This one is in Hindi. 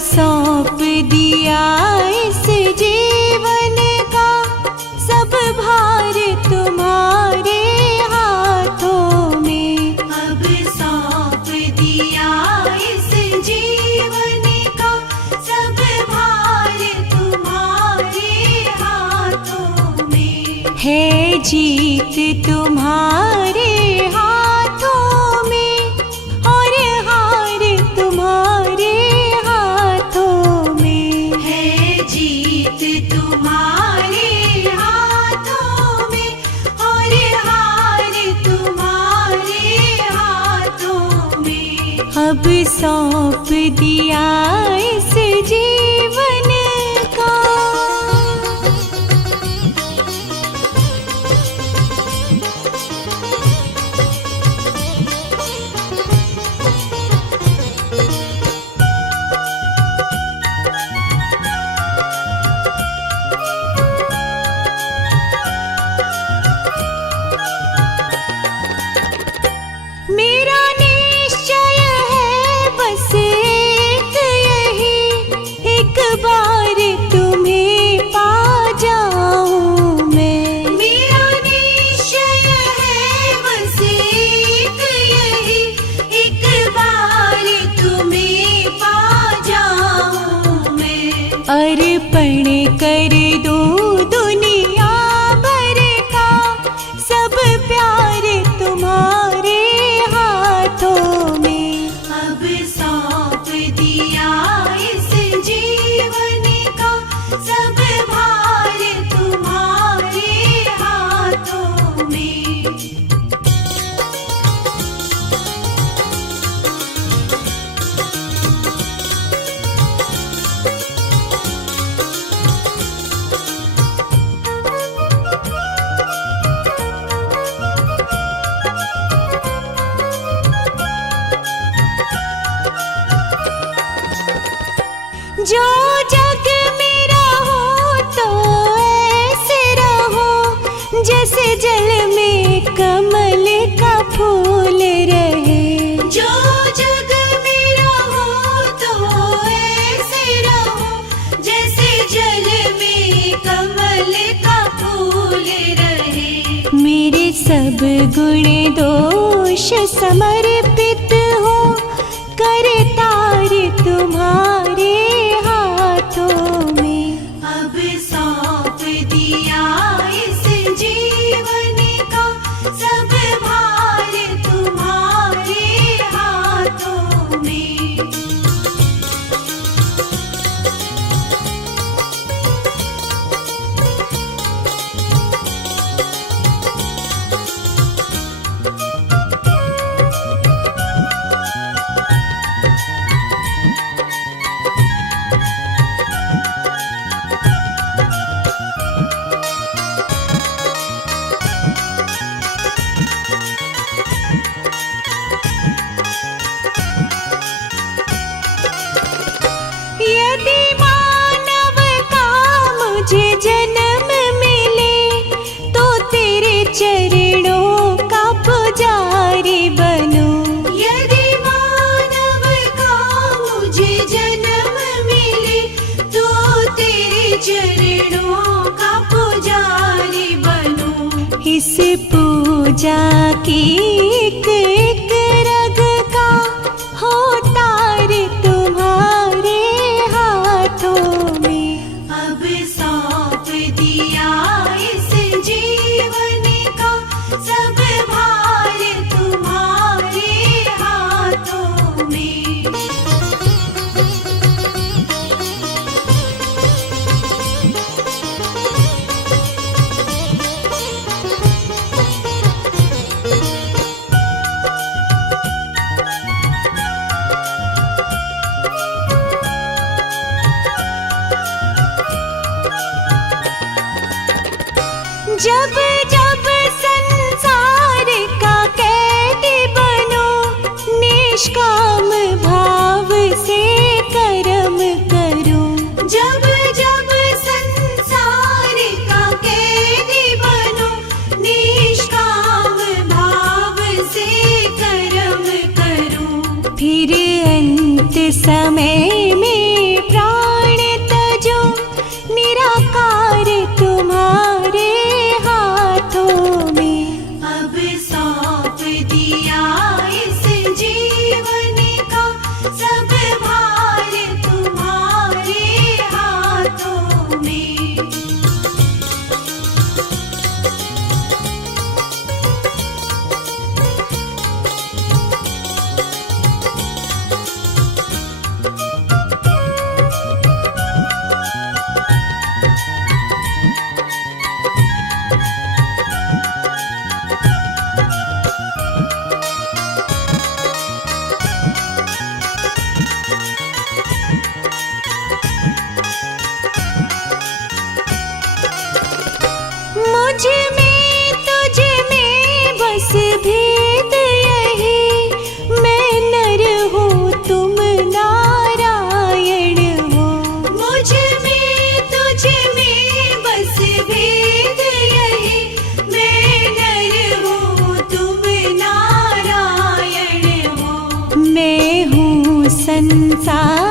सौंप दिया इस जीवन का सब भार तुम्हारे हाथों में। अब सौंप दिया इस जीवन का सब भार तुम्हारे हाथों में। है जीत तुम्हारे हाथों में और हार तुम्हारे हाथों में। है जीत तुम्हारे हाथों में और हार तुम्हारे हाथों में। अब सौंप दिया इस जीवन का। मेरा निश्चय है बस एक यही, एक बार तुम्हें पा जाऊं मैं। मेरा निश्चय है बस एक यही, एक बार तुम्हें पा जाऊं मैं। अर्पण कर दूं दुनिया भर का सब प्यार तुम्हारे हाथों में। अब सौंप दिया इस जीवन का सब भार तुम्हारे हाथों में। जो जग मेरा हो तो ऐसे रहो जैसे जल में कमल का फूल रहे। जो जग मेरा हो तो ऐसे रहो जैसे जल में कमल का फूल रहे। मेरे सब गुण दोष समर्पित हो करतार तुम्हारे हाथों में। अब सौंप दिया इस जीवन का सब भार तुम्हारे हाथों में। यदि मानव का मुझे जन्म मिले तो तेरे चरणों का पुजारी बनूं। यदि मानव का मुझे जन्म मिले तो तेरे चरणों का पुजारी बनूं। इस पूजा की एक एक रग का हो तार तुम्हारे हाथों में। अब सौंप दिया इस जीवन का सब भार तुम्हारे हाथों में। जब जब संसार का कैदी बनो निष्काम भाव से कर्म करूं। जब जब संसार का कैदी बनो निष्काम भाव से कर्म करूं। फिर अंत समय में संसार